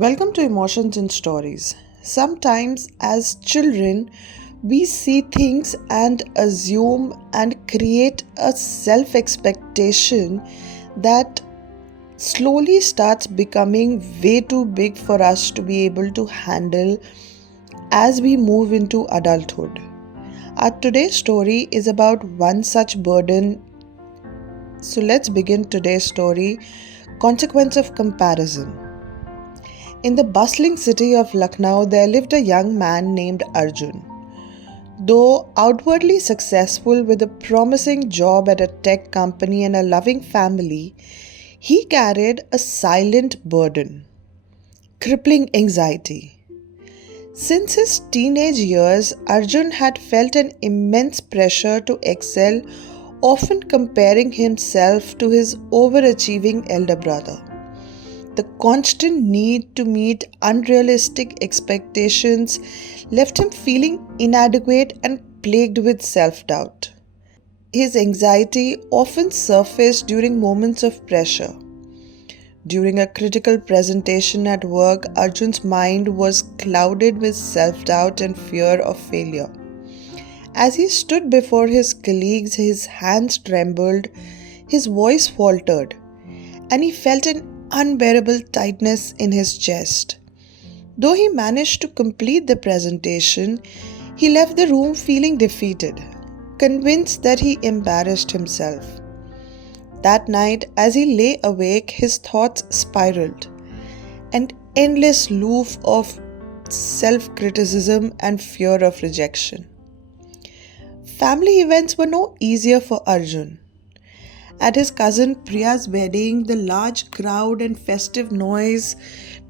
Welcome to Emotions and Stories. Sometimes, as children, we see things and assume and create a self expectation that slowly starts becoming way too big for us to be able to handle as we move into adulthood. Our today's story is about one such burden. So, let's begin today's story Consequence of Comparison. In the bustling city of Lucknow, there lived a young man named Arjun. Though outwardly successful with a promising job at a tech company and a loving family, he carried a silent burden crippling anxiety. Since his teenage years, Arjun had felt an immense pressure to excel, often comparing himself to his overachieving elder brother. The constant need to meet unrealistic expectations left him feeling inadequate and plagued with self doubt. His anxiety often surfaced during moments of pressure. During a critical presentation at work, Arjun's mind was clouded with self doubt and fear of failure. As he stood before his colleagues, his hands trembled, his voice faltered, and he felt an unbearable tightness in his chest. Though he managed to complete the presentation, he left the room feeling defeated, convinced that he embarrassed himself. That night, as he lay awake, his thoughts spiraled, an endless loop of self criticism and fear of rejection. Family events were no easier for Arjun. At his cousin Priya's wedding, the large crowd and festive noise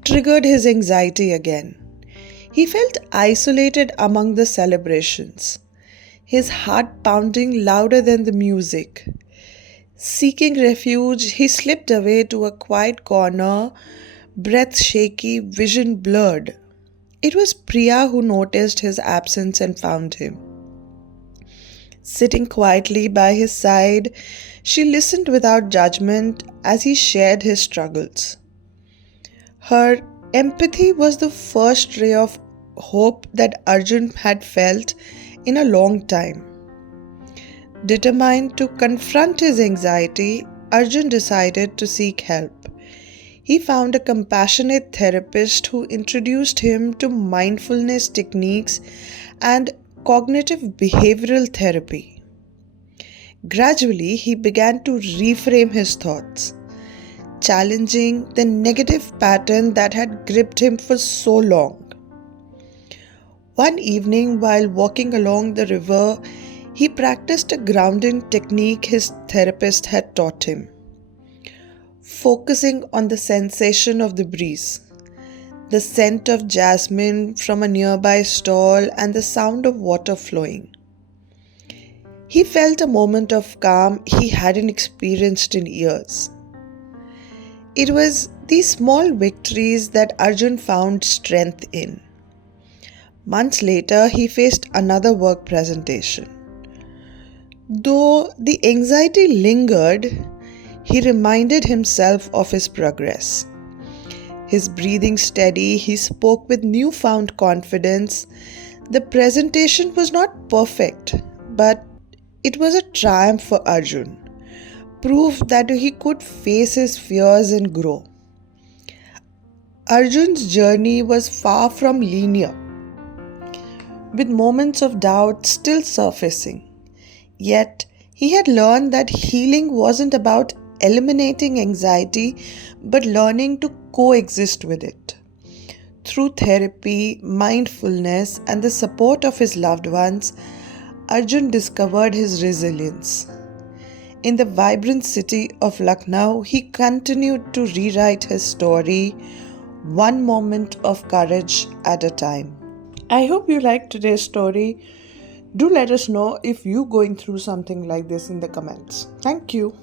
triggered his anxiety again. He felt isolated among the celebrations, his heart pounding louder than the music. Seeking refuge, he slipped away to a quiet corner, breath shaky, vision blurred. It was Priya who noticed his absence and found him. Sitting quietly by his side, she listened without judgment as he shared his struggles. Her empathy was the first ray of hope that Arjun had felt in a long time. Determined to confront his anxiety, Arjun decided to seek help. He found a compassionate therapist who introduced him to mindfulness techniques and cognitive behavioral therapy. Gradually, he began to reframe his thoughts, challenging the negative pattern that had gripped him for so long. One evening, while walking along the river, he practiced a grounding technique his therapist had taught him, focusing on the sensation of the breeze, the scent of jasmine from a nearby stall, and the sound of water flowing. He felt a moment of calm he hadn't experienced in years. It was these small victories that Arjun found strength in. Months later, he faced another work presentation. Though the anxiety lingered, he reminded himself of his progress. His breathing steady, he spoke with newfound confidence. The presentation was not perfect, but it was a triumph for Arjun, proof that he could face his fears and grow. Arjun's journey was far from linear, with moments of doubt still surfacing. Yet, he had learned that healing wasn't about eliminating anxiety, but learning to coexist with it. Through therapy, mindfulness, and the support of his loved ones, Arjun discovered his resilience. In the vibrant city of Lucknow, he continued to rewrite his story, one moment of courage at a time. I hope you liked today's story. Do let us know if you're going through something like this in the comments. Thank you.